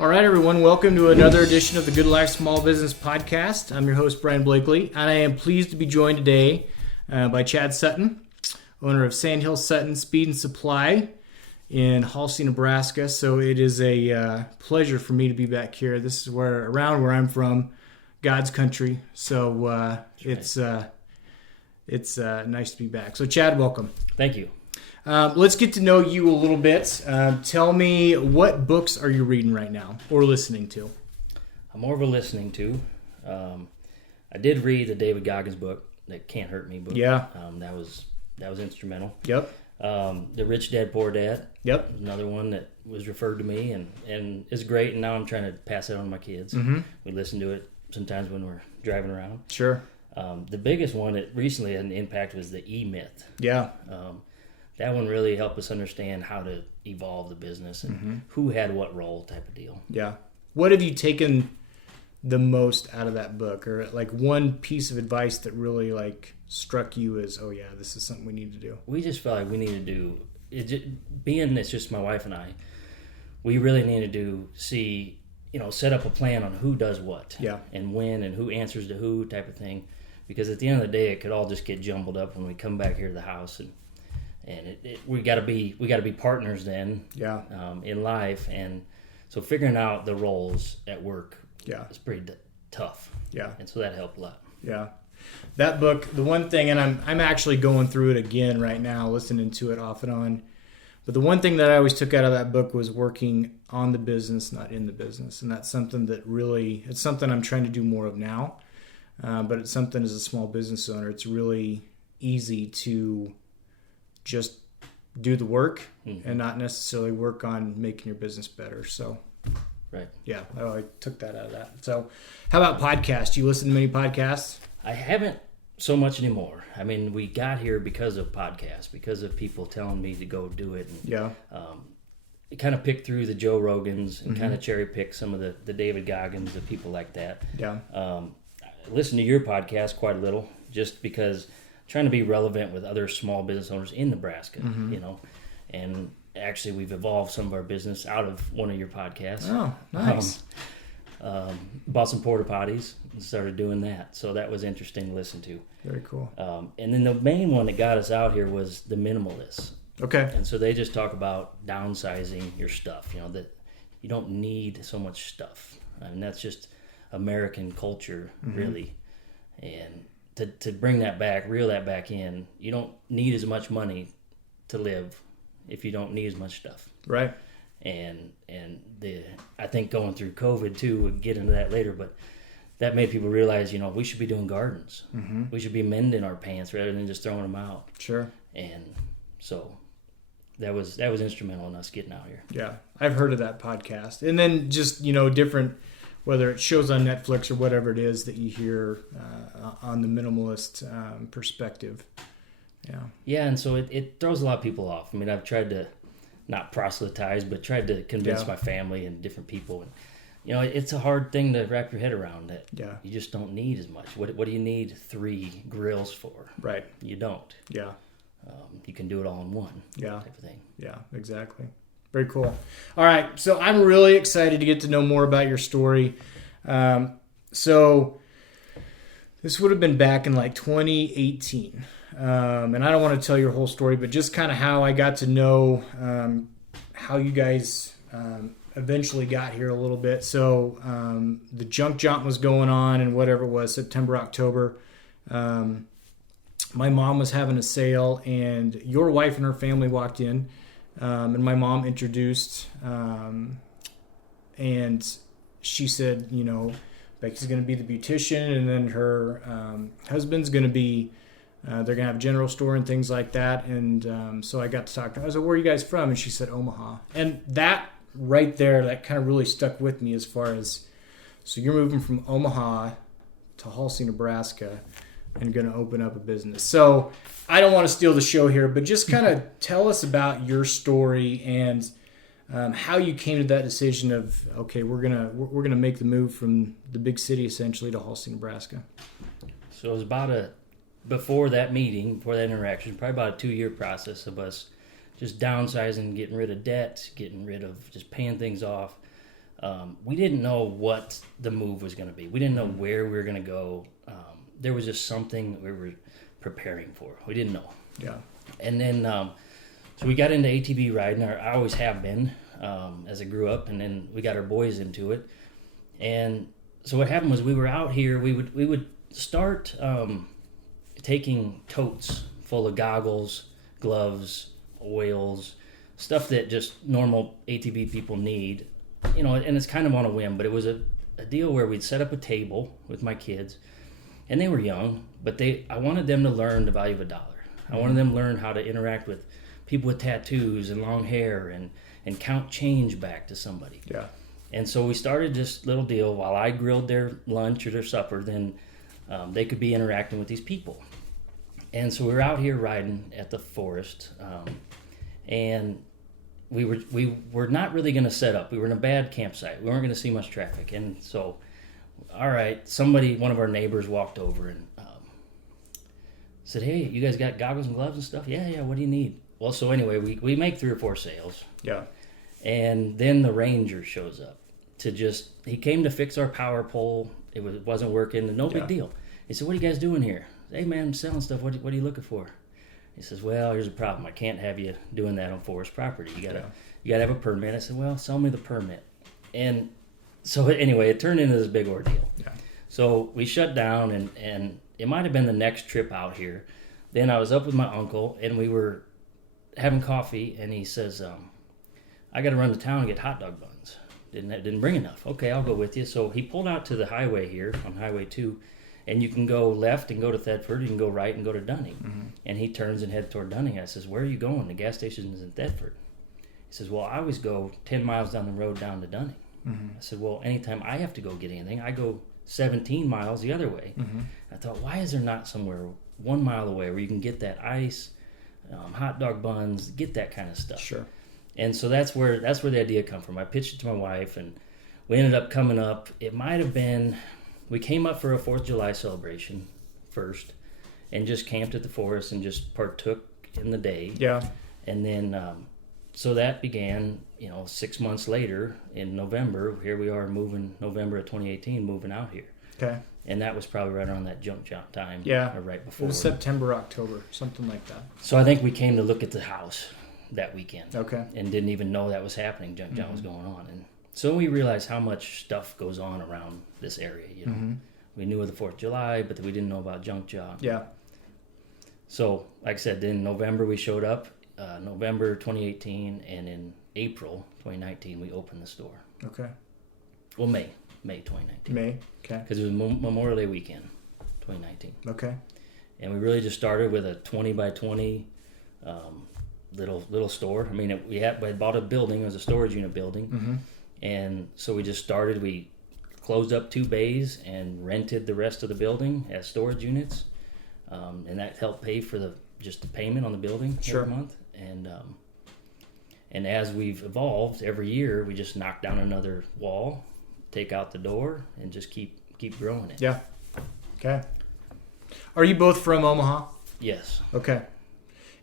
All right, everyone, welcome to another edition of the Good Life Small Business Podcast. I'm your host, Brian Blakely, and I am pleased to be joined today by Chad Sutton, owner of Sandhill Sutton Speed and Supply in Halsey, Nebraska. So it is a pleasure for me to be back here. This is around where I'm from, God's country. So it's nice to be back. So Chad, welcome. Thank you. Let's get to know you a little bit. Tell me, what books are you reading right now or listening to? I'm more of a listening to. I did read the David Goggins book, that Can't Hurt Me book. Yeah. That was instrumental. Yep. The Rich Dad Poor Dad. Yep. Another one that was referred to me and is great, and now I'm trying to pass it on to my kids. Mm-hmm. We listen to it sometimes when we're driving around. Sure. The biggest one that recently had an impact was the E-Myth. Yeah. That one really helped us understand how to evolve the business and who had what role type of deal. Yeah. What have you taken the most out of that book, or like one piece of advice that really like struck you as, oh yeah, this is something we need to do? We just felt like we needed to do it. Being it's just my wife and I, we really needed to set up a plan on who does what, yeah, and when, and who answers to who type of thing. Because at the end of the day, it could all just get jumbled up when we come back here to the house, and we got to be partners then, yeah, in life, and so figuring out the roles at work, yeah, is pretty tough, yeah, and so that helped a lot. Yeah, that book, the one thing, and I'm actually going through it again right now, listening to it off and on. But the one thing that I always took out of that book was working on the business, not in the business, and that's something that it's something I'm trying to do more of now. But it's something as a small business owner, it's really easy to just do the work and not necessarily work on making your business better. So, right. Yeah, I took that out of that. So, how about podcasts? Do you listen to many podcasts? I haven't so much anymore. I mean, we got here because of podcasts, because of people telling me to go do it. And, yeah. Kind of pick through the Joe Rogans and kind of cherry pick some of the David Goggins, the people like that. Yeah. I listen to your podcast quite a little, just because trying to be relevant with other small business owners in Nebraska, and actually we've evolved some of our business out of one of your podcasts. Oh, nice. Bought some porta potties and started doing that, so that was interesting to listen to. Very cool. And then the main one that got us out here was the Minimalists. Okay. And so they just talk about downsizing your stuff, that you don't need so much stuff. I mean, that's just American culture, really. And to bring that back, reel that back in, you don't need as much money to live if you don't need as much stuff. Right. And I think going through COVID too, we'll get into that later, but that made people realize, we should be doing gardens. We should be mending our pants rather than just throwing them out. Sure. And so that was instrumental in us getting out here. Yeah, I've heard of that podcast. And then just, different, whether it shows on Netflix or whatever it is that you hear on the minimalist perspective. Yeah. Yeah, and so it throws a lot of people off. I mean, I've tried to not proselytize, but tried to convince my family and different people. And, it's a hard thing to wrap your head around that. Yeah. You just don't need as much. What do you need 3 grills for? Right. You don't. Yeah. You can do it all in one type of thing. Yeah, exactly. Very cool. All right, so I'm really excited to get to know more about your story. So this would have been back in like 2018. And I don't want to tell your whole story, but just kind of how I got to know how you guys eventually got here a little bit. So the junk jaunt was going on and whatever it was, September, October. My mom was having a sale, and your wife and her family walked in, and my mom introduced, and she said, Becky's going to be the beautician, and then her husband's going to be, they're going to have a general store and things like that. And so I got to talk to her. I said, where are you guys from? And she said, Omaha. And that right there, that kind of really stuck with me as far as, so you're moving from Omaha to Halsey, Nebraska, and going to open up a business. So I don't want to steal the show here, but just kind of tell us about your story and how you came to that decision of, okay, we're gonna make the move from the big city essentially to Halsey, Nebraska. So it was before that interaction, probably about a 2-year process of us just downsizing, getting rid of debt, getting rid of just paying things off. we didn't know what the move was going to be. We didn't know where we were going to go. There was just something we were preparing for. We didn't know. Yeah. And then, so we got into ATV riding. I always have been as I grew up, and then we got our boys into it. And so what happened was we were out here. We would start taking totes full of goggles, gloves, oils, stuff that just normal ATV people need. You know, and it's kind of on a whim, but it was a deal where we'd set up a table with my kids, and they were young, but I wanted them to learn the value of a dollar. I wanted them to learn how to interact with people with tattoos and long hair and count change back to somebody. Yeah. And so we started this little deal while I grilled their lunch or their supper, then they could be interacting with these people. And so we were out here riding at the forest, and we were not really going to set up. We were in a bad campsite. We weren't going to see much traffic. And so, all right, one of our neighbors walked over and said, "Hey, you guys got goggles and gloves and stuff?" Yeah, what do you need? Well, so anyway, we make 3 or 4 sales. Yeah. And then the ranger shows up he came to fix our power pole. It wasn't working. No big deal. He said, "What are you guys doing here?" "Hey, man, I'm selling stuff. What are you looking for?" He says, "Well, here's a problem. I can't have you doing that on forest property. You gotta have a permit." I said, "Well, sell me the permit." And so anyway, it turned into this big ordeal. Yeah. So we shut down, and it might have been the next trip out here. Then I was up with my uncle, and we were having coffee, and he says, "I got to run to town and get hot dog buns. Didn't bring enough." "Okay, I'll go with you." So he pulled out to the highway here on Highway 2, and you can go left and go to Thedford. You can go right and go to Dunning. Mm-hmm. And he turns and heads toward Dunning. I says, "Where are you going? The gas station is in Thedford." He says, "Well, I always go 10 miles down the road down to Dunning." Mm-hmm. I said, "Well, anytime I have to go get anything, I go 17 miles the other way." Mm-hmm. I thought, why is there not somewhere 1 mile away where you can get that ice, hot dog buns, get that kind of stuff? Sure. And so that's where the idea come from. I pitched it to my wife, and we ended up coming up. It might have been, we came up for a 4th of July celebration first, and just camped at the forest and just partook in the day. Yeah. And then, so that began, 6 months later in November. Here we are November of 2018, moving out here. Okay. And that was probably right around that jump time. Yeah. Or right before. It was September, October, something like that. So I think we came to look at the house that weekend. Okay. And didn't even know that was happening. Junk John was going on. And so we realized how much stuff goes on around this area. Mm-hmm. We knew of the 4th of July, but we didn't know about junk job. Yeah. So, like I said, in November we showed up, November 2018, and in April 2019 we opened the store. Okay. Well, May 2019. May, okay. Because it was Memorial Day weekend, 2019. Okay. And we really just started with a 20 by 20 little store. I mean, we had bought a building. It was a storage unit building. Mm-hmm. And so we just started. We closed up 2 bays and rented the rest of the building as storage units. And that helped pay for just the payment on the building Sure. every month. And as we've evolved every year, we just knock down another wall, take out the door, and just keep growing it. Yeah. Okay. Are you both from Omaha? Yes. Okay.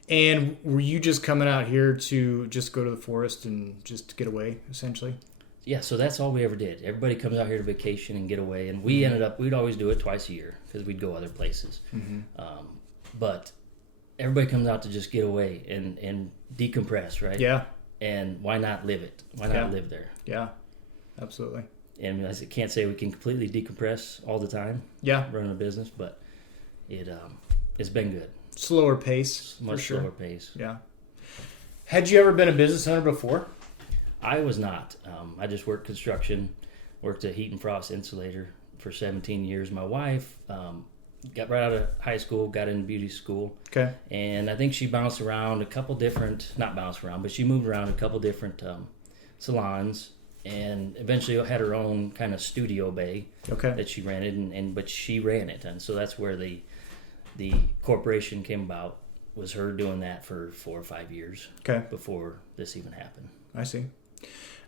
And were you just coming out here to just go to the forest and just get away, essentially? Yeah, so that's all we ever did. Everybody comes out here to vacation and get away, and we'd always do it twice a year because we'd go other places. Mm-hmm. But everybody comes out to just get away and decompress, right? Yeah. And why not live it? Why not live there? Yeah, absolutely. And I can't say we can completely decompress all the time. Yeah. Running a business, but it's been good. Slower pace, Much for sure. slower pace. Yeah. Had you ever been a business owner before? I was not. I just worked construction, worked a heat and frost insulator for 17 years. My wife got right out of high school, got into beauty school. Okay. And I think she bounced around but she moved around a couple different salons, and eventually had her own kind of studio bay that she rented, but she ran it. And so that's where the corporation came about, was her doing that for 4 or 5 years before this even happened. I see.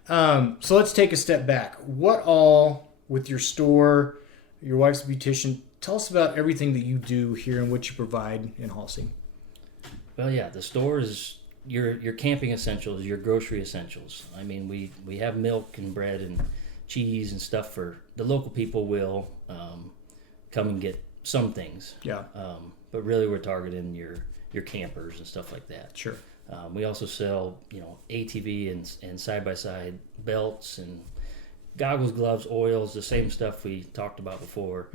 So let's take a step back. What all, with your store, your wife's a beautician, tell us about everything that you do here and what you provide in Halsey. Well, yeah, the store is your camping essentials, your grocery essentials. I mean, we have milk and bread and cheese and stuff for the local people will come and get some things. Yeah. But really we're targeting your campers and stuff like that. Sure. We also sell, ATV and side-by-side belts and goggles, gloves, oils, the same stuff we talked about before.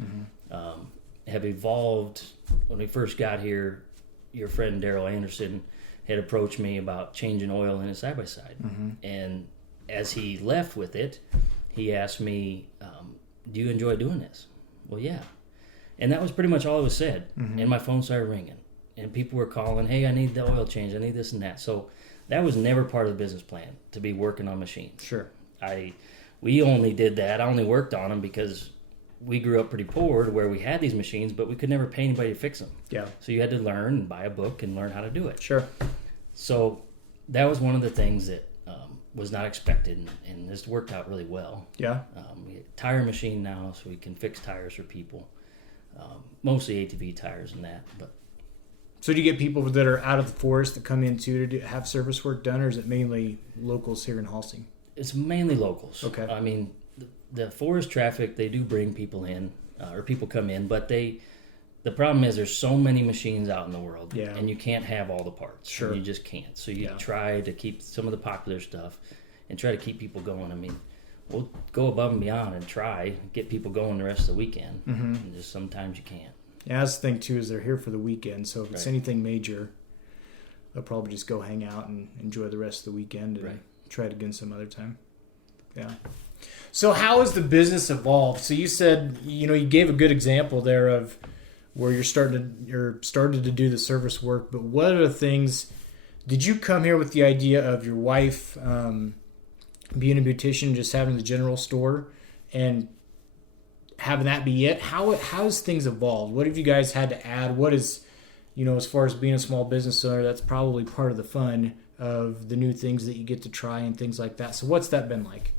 Have evolved. When we first got here, your friend Daryl Anderson had approached me about changing oil in his side-by-side. And as he left with it, he asked me, do you enjoy doing this? Well, yeah. And that was pretty much all it was said. And my phone started ringing. And people were calling, hey, I need the oil change. I need this and that. So that was never part of the business plan, to be working on machines. Sure. We only did that. I only worked on them because we grew up pretty poor to where we had these machines, but we could never pay anybody to fix them. Yeah. So you had to learn and buy a book and learn how to do it. Sure. So that was one of the things that was not expected, and this worked out really well. Yeah. We have a tire machine now, so we can fix tires for people. Mostly ATV tires and that. But So do you get people that are out of the forest that come in too to have service work done, or is it mainly locals here in Halsey? it's mainly locals. Okay. I mean, the forest traffic, they do bring people in, or people come in, but the problem is there's so many machines out in the world, Yeah. and you can't have all the parts. Sure. And you just can't. So you Yeah. try to keep some of the popular stuff and try to keep people going. I mean, we'll go above and beyond and try get people going the rest of the weekend. Mm-hmm. And just sometimes you can't. Yeah, that's the thing too, is they're here for the weekend. So if it's Right. anything major, they'll probably just go hang out and enjoy the rest of the weekend and Right. try it again some other time. Yeah. So how has the business evolved? So you said, you gave a good example there of where you're started to do the service work, but what are the things, did you come here with the idea of your wife being a beautician, just having the general store and having that be it? How has things evolved? What have you guys had to add? What is, as far as being a small business owner, that's probably part of the fun of the new things that you get to try and things like that. So what's that been like?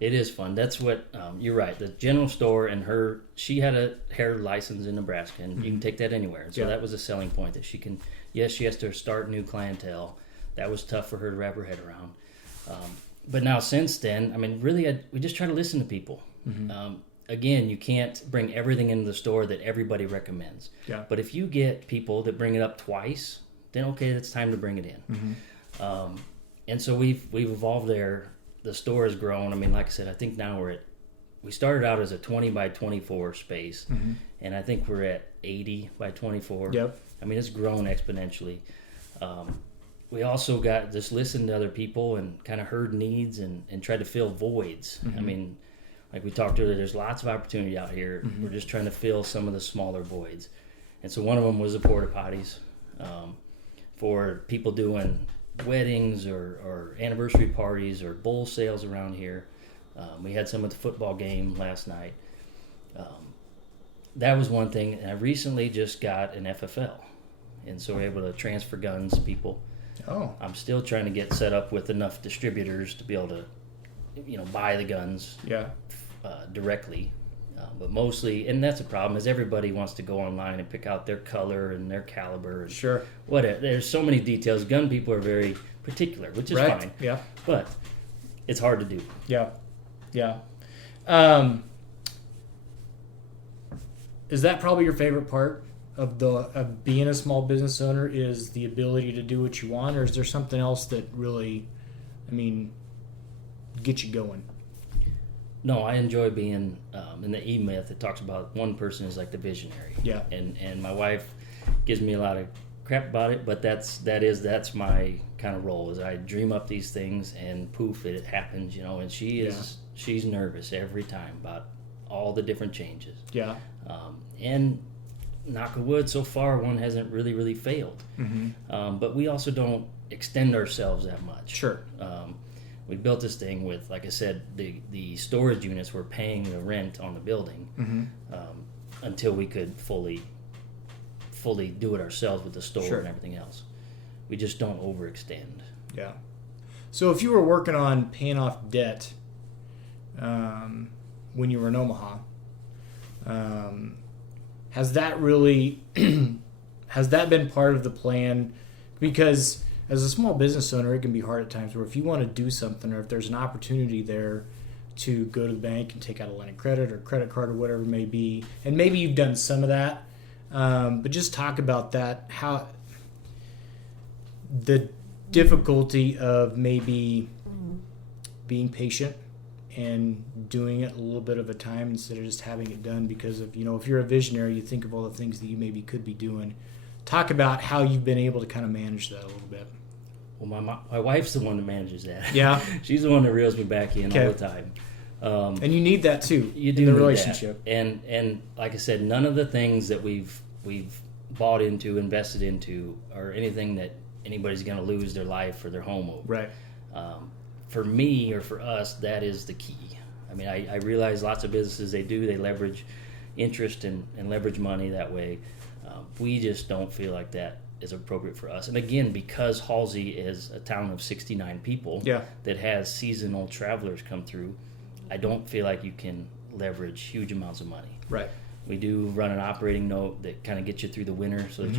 It is fun. That's what you're right. The general store and she had a hair license in Nebraska, and you can take that anywhere. And so Yeah. that was a selling point that she can. Yes, she has to start new clientele. That was tough for her to wrap her head around. But now since then, I mean, really, we just try to listen to people. Again, you can't bring everything into the store that everybody recommends. Yeah. But if you get people that bring it up twice, then okay, it's time to bring it in. And so we've evolved there. The store has grown. I mean, like I said, I think now we started out as a 20 by 24 space, and I think we're at 80 by 24. Yep. I mean, it's grown exponentially. We also got just listened to other people and kind of heard needs and tried to fill voids. I mean, like we talked earlier, there's lots of opportunity out here. We're just trying to fill some of the smaller voids. And so one of them was the porta potties for people doing weddings or anniversary parties or bull sales around here. We had some at the football game last night. That was one thing. And I recently just got an FFL. And so we're able to transfer guns to people. Oh. I'm still trying to get set up with enough distributors to be able to, buy the guns Yeah. directly. But mostly, and that's a problem, is everybody wants to go online and pick out their color and their caliber and Sure. whatever. There's so many details. Gun people are very particular, which is Right. fine. Yeah. But it's hard to do. Yeah. Yeah. Is that probably your favorite part of being a small business owner, is the ability to do what you want, or is there something else that really, gets you going? No, I enjoy being in the E-Myth. It talks about one person is like the visionary. Yeah. And my wife gives me a lot of crap about it, but that's my kind of role. Is I dream up these things and poof, it happens. And she's nervous every time about all the different changes. Yeah. And knock on wood, so far one hasn't really failed. But we also don't extend ourselves that much. Sure. We built this thing with, like I said, the storage units were paying the rent on the building until we could fully do it ourselves with the store Sure. and everything else. We just don't overextend. Yeah. So if you were working on paying off debt when you were in Omaha, has that been part of the plan? Because as a small business owner, it can be hard at times where if you want to do something or if there's an opportunity there to go to the bank and take out a line of credit or credit card or whatever it may be, and maybe you've done some of that, but just talk about that, how the difficulty of maybe being patient and doing it a little bit of a time instead of just having it done because of, if you're a visionary, you think of all the things that you maybe could be doing. Talk about how you've been able to kind of manage that a little bit. Well, my wife's the one that manages that. Yeah. She's the one that reels me back in all the time. And you need that too. You do in the need relationship. That. And like I said, none of the things that we've bought into, invested into, or anything that anybody's going to lose their life or their home over. Right. For me or for us, that is the key. I mean, I realize lots of businesses, they leverage interest and leverage money that way. We just don't feel like that is appropriate for us. And again, because Halsey is a town of 69 people that has seasonal travelers come through, I don't feel like you can leverage huge amounts of money. Right. We do run an operating note that kind of gets you through the winter so that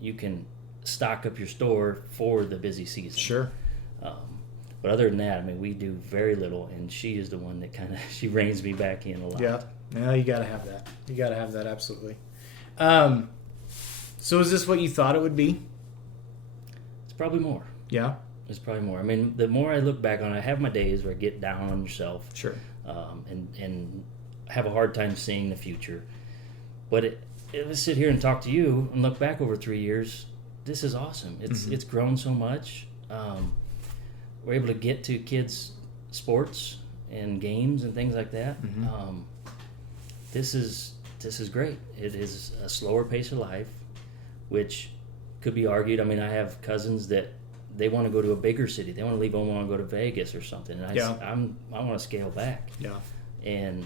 you can stock up your store for the busy season. Sure. But other than that, I mean, we do very little, and she is the one that she reins me back in a lot. Yeah. No, you got to have that. You got to have that, absolutely. So is this what you thought it would be? It's probably more. Yeah? It's probably more. I mean, the more I look back on it, I have my days where I get down on yourself. Sure. And have a hard time seeing the future. But if I sit here and talk to you and look back over 3 years, this is awesome. It's grown so much. We're able to get to kids' sports and games and things like that. This is great. It is a slower pace of life, which could be argued. I mean, I have cousins that they want to go to a bigger city. They want to leave Omaha and go to Vegas or something. And I want to scale back. Yeah. And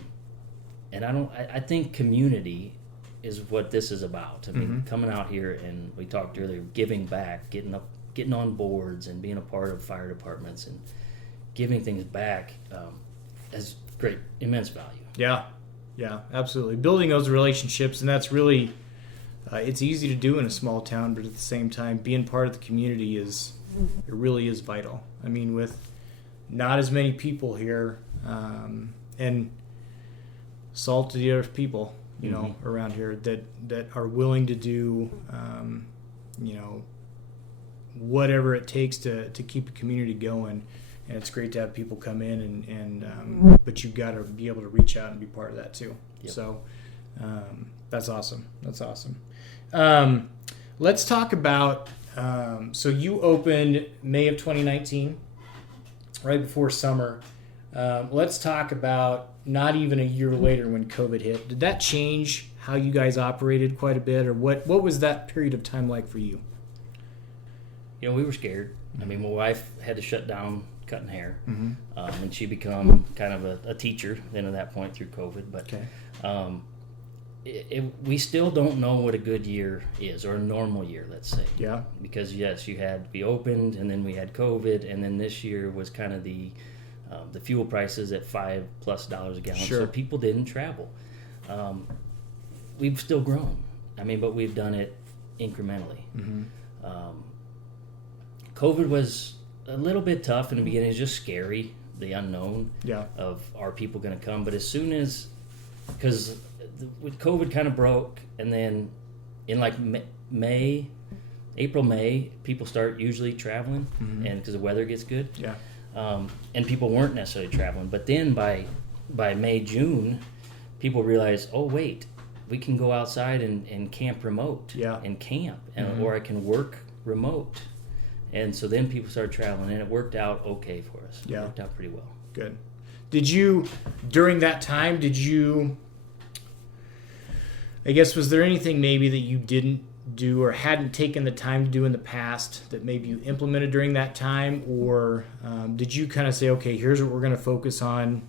I think community is what this is about. I mean, coming out here, and we talked earlier, giving back, getting on boards and being a part of fire departments and giving things back has great, immense value. Yeah, absolutely. Building those relationships, and that's really, it's easy to do in a small town, but at the same time, being part of the community it really is vital. I mean, with not as many people here, and salt to the earth people, around here that are willing to do, whatever it takes to keep a community going. And it's great to have people come in but you've got to be able to reach out and be part of that too. Yep. So that's awesome. Let's talk about, so you opened May of 2019, right before summer. Let's talk about not even a year later when COVID hit. Did that change how you guys operated quite a bit, or what was that period of time like for you? We were scared. I mean, my wife had to shut down cutting hair, and she become kind of a teacher then at that point through COVID. But we still don't know what a good year is, or a normal year, let's say. Yeah. Because yes, we opened, and then we had COVID, and then this year was kind of the fuel prices at $5+ a gallon. Sure. So people didn't travel. We've still grown. I mean, but we've done it incrementally. COVID was a little bit tough in the beginning. It was just scary, the unknown of are people going to come. But as soon as, because with COVID kind of broke, and then in like April, May, people start usually traveling, and because the weather gets good. Yeah. And people weren't necessarily traveling. But then by May, June, people realized, oh, wait, we can go outside and camp remote. Yeah. And camp, or I can work remote. And so then people started traveling, and it worked out okay for us. Yeah. It worked out pretty well. Good. During that time, I guess, was there anything maybe that you didn't do or hadn't taken the time to do in the past that maybe you implemented during that time? Or did you kind of say, okay, here's what we're going to focus on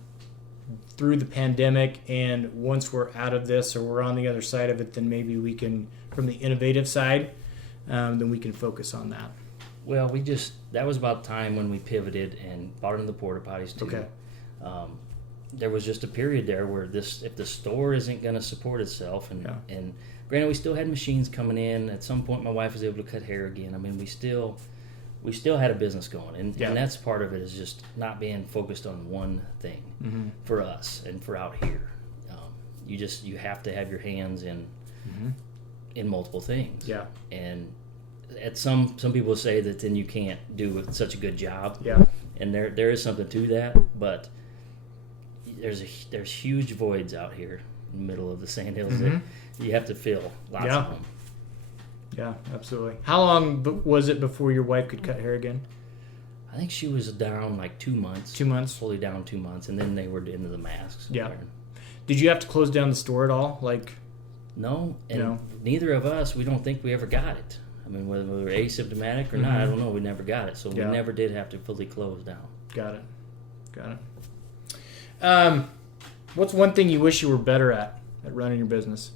through the pandemic, and once we're out of this or we're on the other side of it, then maybe we can, from the innovative side, then we can focus on that? Well, that was about the time when we pivoted and bought into the porta potties too. Okay. There was just a period there where if the store isn't going to support itself, and granted, we still had machines coming in. At some point, my wife was able to cut hair again. I mean, we still we still had a business going, and that's part of it, is just not being focused on one thing for us and for out here. You have to have your hands in multiple things. Yeah. And at some people say that then you can't do such a good job. Yeah. And there is something to that, but there's huge voids out here in the middle of the Sandhills that you have to fill lots of them. Yeah, absolutely. How long was it before your wife could cut hair again? I think she was down like 2 months. 2 months? Fully down 2 months, and then they were into the masks. Yeah. Did you have to close down the store at all? No, and neither of us, we don't think we ever got it. I mean, whether we were asymptomatic or not, I don't know. We never got it, so we never did have to fully close down. Got it. What's one thing you wish you were better at running your business?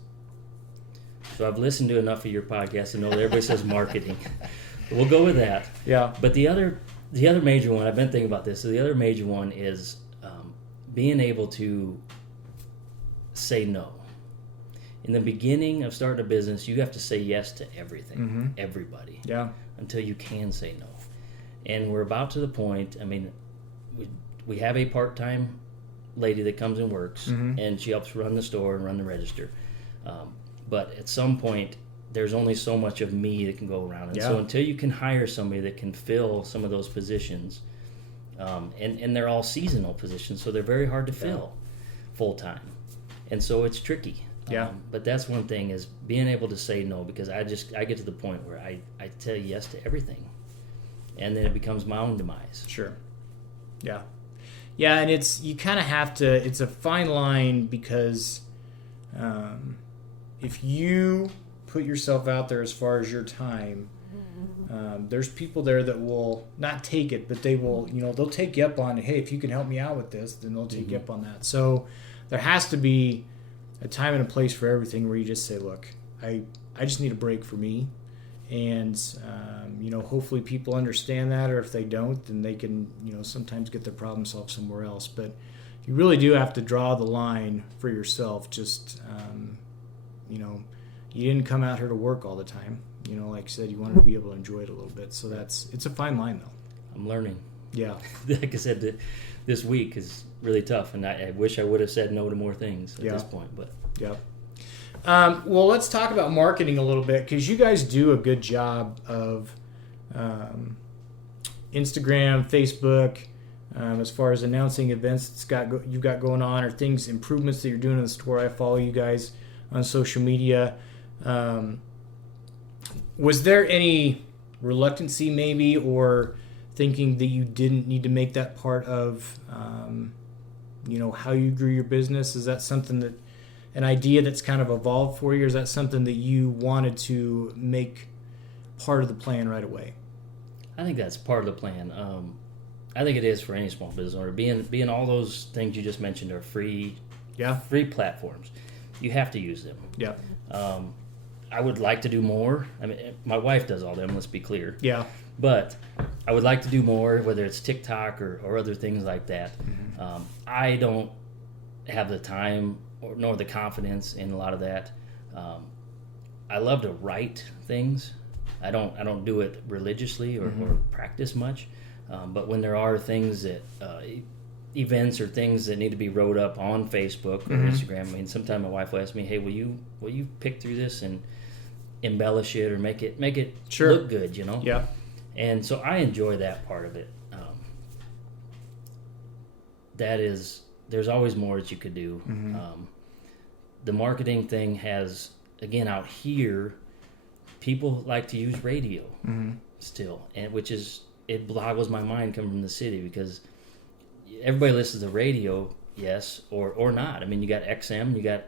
So I've listened to enough of your podcasts to know that everybody says marketing. We'll go with that. Yeah. But the other major one, I've been thinking about this. So the other major one is being able to say no. In the beginning of starting a business, you have to say yes to everything, everybody, until you can say no. And we're about to the point. I mean, we have a part-time lady that comes and works, and she helps run the store and run the register. But at some point, there's only so much of me that can go around. And so until you can hire somebody that can fill some of those positions, and they're all seasonal positions, so they're very hard to fill full-time. And so it's tricky. But that's one thing, is being able to say no, because I get to the point where I tell yes to everything. And then it becomes my own demise. Sure. Yeah. Yeah, and you kind of have to, it's a fine line, because if you put yourself out there as far as your time, there's people there that will not take it, but they will, they'll take you up on it. Hey, if you can help me out with this, then they'll take you up on that. So there has to be a time and a place for everything, where you just say, look, I just need a break for me. And, hopefully people understand that, or if they don't, then they can, sometimes get their problem solved somewhere else. But you really do have to draw the line for yourself. Just, you didn't come out here to work all the time. Like you said, you wanted to be able to enjoy it a little bit. So it's a fine line, though. I'm learning. Yeah. Like I said, this week is really tough, and I wish I would have said no to more things at this point. But well, let's talk about marketing a little bit, because you guys do a good job of Instagram, Facebook, as far as announcing events you've got going on, or improvements that you're doing in the store. I follow you guys on social media. Was there any reluctancy maybe, or thinking that you didn't need to make that part of how you grew your business? Is that something an idea that's kind of evolved for you, or is that something that you wanted to make part of the plan right away? I think that's part of the plan. I think it is for any small business owner. Being all those things you just mentioned are free platforms. You have to use them. Yeah. I would like to do more. I mean, my wife does all them, let's be clear. Yeah. But I would like to do more, whether it's TikTok or other things like that. I don't have the time nor the confidence in a lot of that. I love to write things. I don't do it religiously or practice much. But when there are things that events or things that need to be wrote up on Facebook or Instagram, I mean, sometimes my wife will ask me, "Hey, will you pick through this and embellish it or make it look good?" Yeah. And so I enjoy that part of it. There's always more that you could do. The marketing thing has, again, out here, people like to use radio still, and it boggles my mind coming from the city, because everybody listens to radio, yes, or not. I mean, you got XM, you got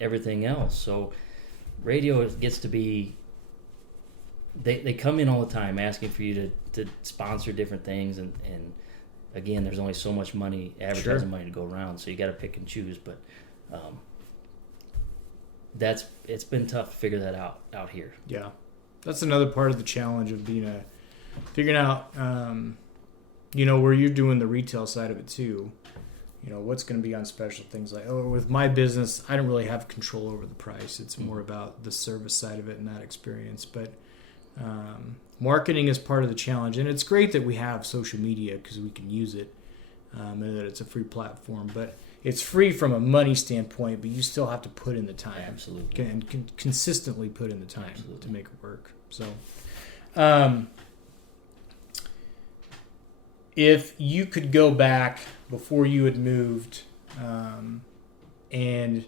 everything else. So radio gets to be, they come in all the time asking for you to sponsor different things, and again, there's only so much money, advertising money to go around, so you got to pick and choose. But it's been tough to figure that out here. Yeah, that's another part of the challenge of figuring out, where you're doing the retail side of it too. What's going to be on special, things like, with my business, I don't really have control over the price. It's more about the service side of it and that experience. But marketing is part of the challenge, and it's great that we have social media because we can use it, and that it's a free platform. But it's free from a money standpoint, but you still have to put in the time. Absolutely. And consistently put in the time Absolutely. to make it work. So, if you could go back before you had moved and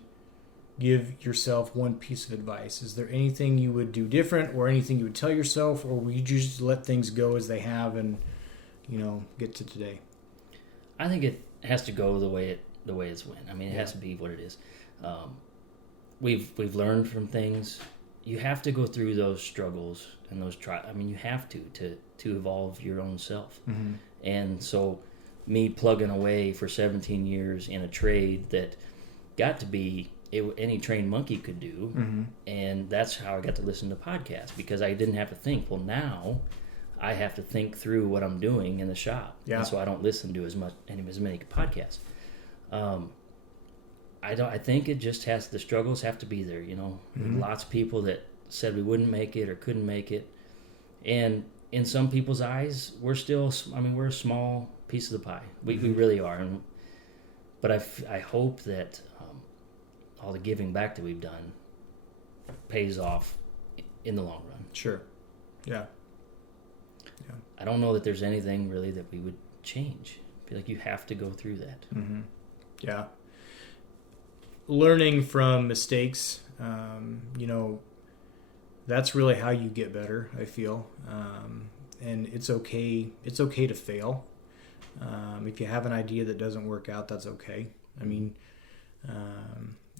give yourself one piece of advice, is there anything you would do different or anything you would tell yourself, or would you just let things go as they have and, get to today? I think it has to go the way it's went. I mean, it has to be what it is. We've learned from things. You have to go through those struggles and those trials. I mean, you have to evolve your own self. Mm-hmm. And so, me plugging away for 17 years in a trade that got to be any trained monkey could do, Mm-hmm. and that's how I got to listen to podcasts, because I didn't have to think. Well, now I have to think through what I'm doing in the shop, and so I don't listen to as many podcasts. I think it just the struggles have to be there. Mm-hmm. Lots of people that said we wouldn't make it or couldn't make it, and in some people's eyes, we're a small piece of the pie. We really are, but I hope that all the giving back that we've done pays off in the long run. Sure. Yeah. I don't know that there's anything really that we would change. I feel like you have to go through that. Mm-hmm. Yeah. Learning from mistakes, that's really how you get better, I feel. And it's okay to fail. If you have an idea that doesn't work out, that's okay. I mean,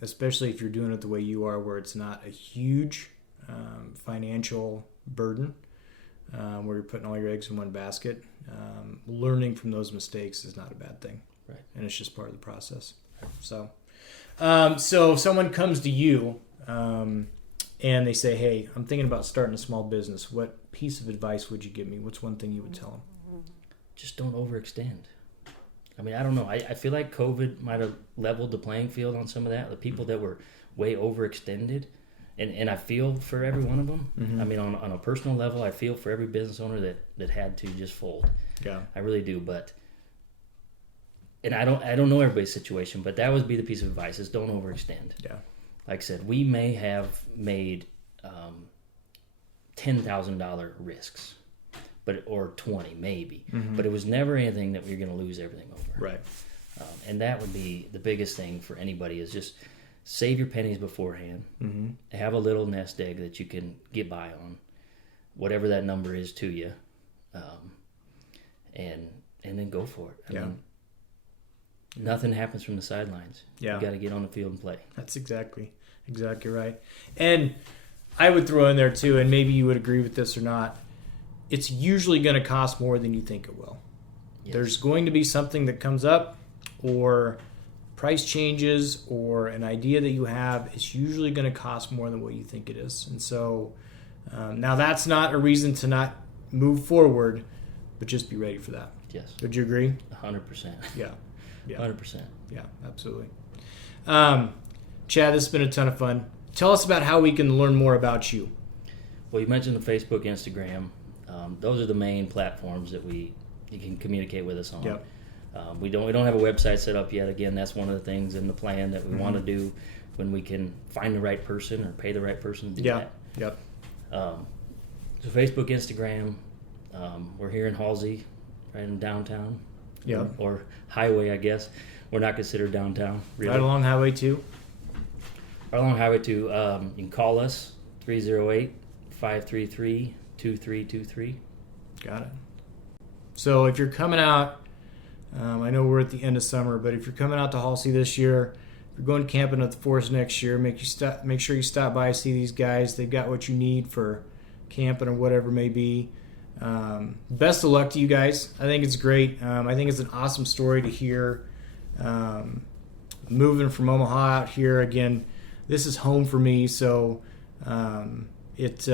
especially if you're doing it the way you are, where it's not a huge financial burden, where you're putting all your eggs in one basket. Learning from those mistakes is not a bad thing. Right. And it's just part of the process. So if someone comes to you and they say, hey, I'm thinking about starting a small business, what piece of advice would you give me? What's one thing you would tell them? Just don't overextend. I mean, I don't know. I feel like COVID might have leveled the playing field on some of that. The people that were way overextended, and I feel for every one of them. Mm-hmm. I mean, on a personal level, I feel for every business owner that had to just fold. Yeah, I really do. And I don't know everybody's situation, but that would be the piece of advice: is don't overextend. Yeah. Like I said, we may have made $10,000 risks, or 20 maybe, Mm-hmm. but it was never anything that we were going to lose everything over. Right. And that would be the biggest thing for anybody, is just save your pennies beforehand. Mm-hmm. Have a little nest egg that you can get by on, whatever that number is to you, and then go for it. I mean, nothing happens from the sidelines. Yeah. You got to get on the field and play. That's exactly right. And I would throw in there too, and maybe you would agree with this or not, it's usually going to cost more than you think it will. Yes. There's going to be something that comes up, or price changes, or an idea that you have. It's usually going to cost more than what you think it is. And so now that's not a reason to not move forward, but just be ready for that. Yes. Would you agree? 100%. Yeah. 100%. Yeah, absolutely. Chad, this has been a ton of fun. Tell us about how we can learn more about you. Well, you mentioned the Facebook, Instagram. Those are the main platforms that you can communicate with us on. Yep. We don't have a website set up yet. Again, that's one of the things in the plan that we want to do when we can find the right person or pay the right person to do that. Yep. So Facebook, Instagram. We're here in Halsey, right in downtown. Yeah. Or Highway, I guess. We're not considered downtown, really. Right along Highway 2. Right along Highway 2. You can call us, 308-533-2323. Got it. So if you're coming out, I know we're at the end of summer, but if you're coming out to Halsey this year, if you're going camping at the forest next year, make sure you stop by, see these guys. They've got what you need for camping or whatever it may be. Best of luck to you guys. I think it's great. I think it's an awesome story to hear. Moving from Omaha out here again, this is home for me, so it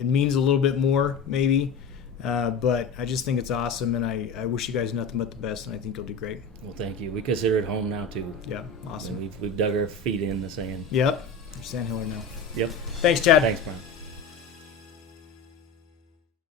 means a little bit more maybe, but I just think it's awesome, and I wish you guys nothing but the best, and I think you'll do great. Well, thank you. We consider it home now too. Yeah, awesome. I mean, we've dug our feet in the sand. Yep, you're Sandhiller now. Yep. Thanks, Chad. Thanks, Brian.